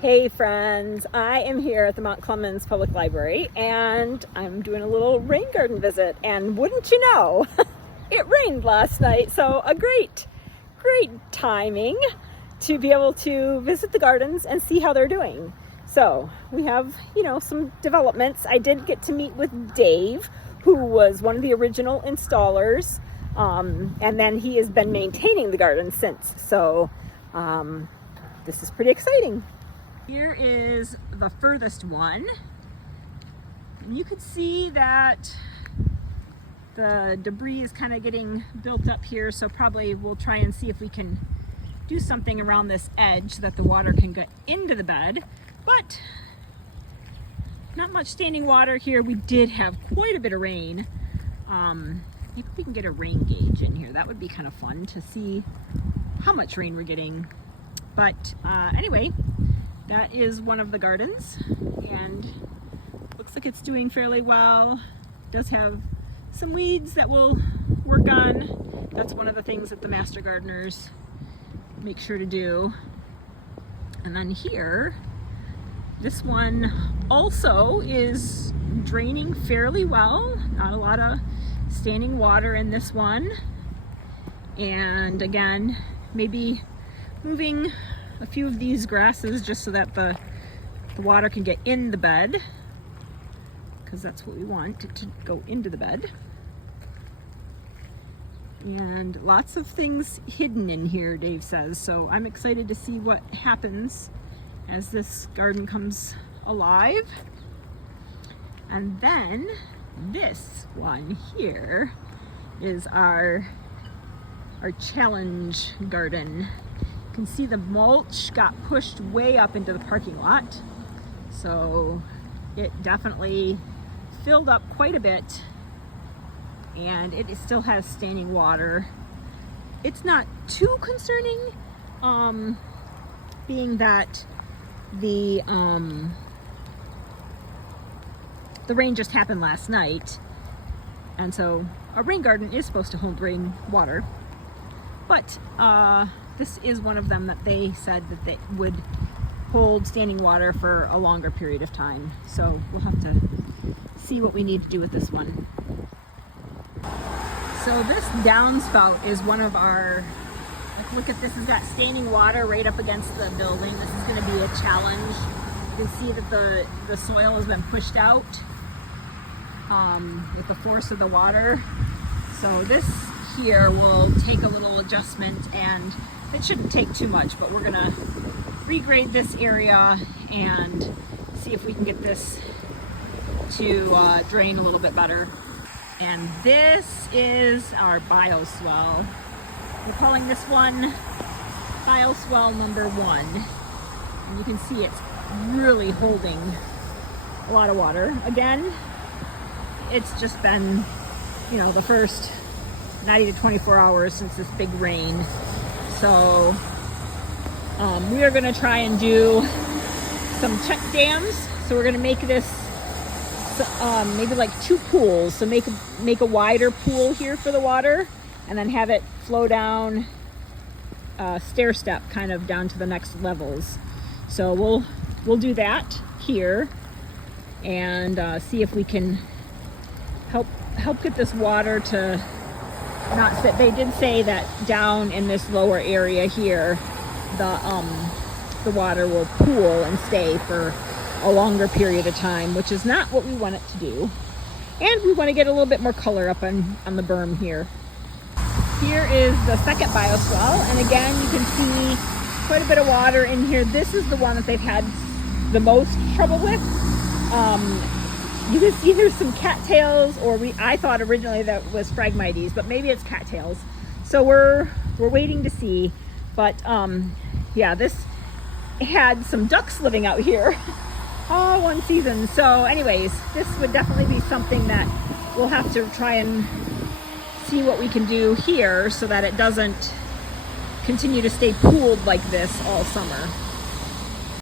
Hey friends, I am here at the Mount Clemens Public Library and I'm doing a little rain garden visit, and wouldn't you know, it rained last night, so a great timing to be able to visit the gardens and see how they're doing. So we have, some developments. I did get to meet with Dave, who was one of the original installers, and then he has been maintaining the garden since. So this is pretty exciting. Here is the furthest one. And you can see that the debris is kind of getting built up here, so probably we'll try and see if we can do something around this edge so that the water can get into the bed. But not much standing water here. We did have quite a bit of rain. Maybe we can get a rain gauge in here. That would be kind of fun to see how much rain we're getting. But anyway, that is one of the gardens, and looks like it's doing fairly well. It does have some weeds that we'll work on. That's one of the things that the master gardeners make sure to do. And then here, this one also is draining fairly well. Not a lot of standing water in this one. And again, maybe moving a few of these grasses just so that the water can get in the bed, because that's what we want, it to go into the bed. And lots of things hidden in here, Dave says, so I'm excited to see what happens as this garden comes alive. And then this one here is our challenge garden. You can see the mulch got pushed way up into the parking lot, so it definitely filled up quite a bit, and it still has standing water. It's not too concerning, being that the rain just happened last night, and so a rain garden is supposed to hold rain water, but this is one of them that they said that they would hold standing water for a longer period of time. So we'll have to see what we need to do with this one. So this downspout is one of our, look at this, it's got standing water right up against the building. This is going to be a challenge. You can see that the soil has been pushed out with the force of the water. So this here will take a little adjustment, and it shouldn't take too much, but we're gonna regrade this area and see if we can get this to drain a little bit better. And this is our bioswell. We're calling this one bioswell number 1. And you can see it's really holding a lot of water. Again, it's just been, the first 90 to 24 hours since this big rain. So we are going to try and do some check dams. So we're going to make this maybe like 2 pools. So make a wider pool here for the water, and then have it flow down stair step kind of down to the next levels. So we'll do that here and see if we can help get this water to not sit. They did say that down in this lower area here, the water will pool and stay for a longer period of time, which is not what we want it to do. And we want to get a little bit more color up on the berm here. Here is the second bioswell, and again, you can see quite a bit of water in here. This is the one that they've had the most trouble with. You can see there's some cattails, or I thought originally that was Phragmites, but maybe it's cattails. So we're waiting to see. But yeah, this had some ducks living out here all one season. So anyways, this would definitely be something that we'll have to try and see what we can do here so that it doesn't continue to stay pooled like this all summer.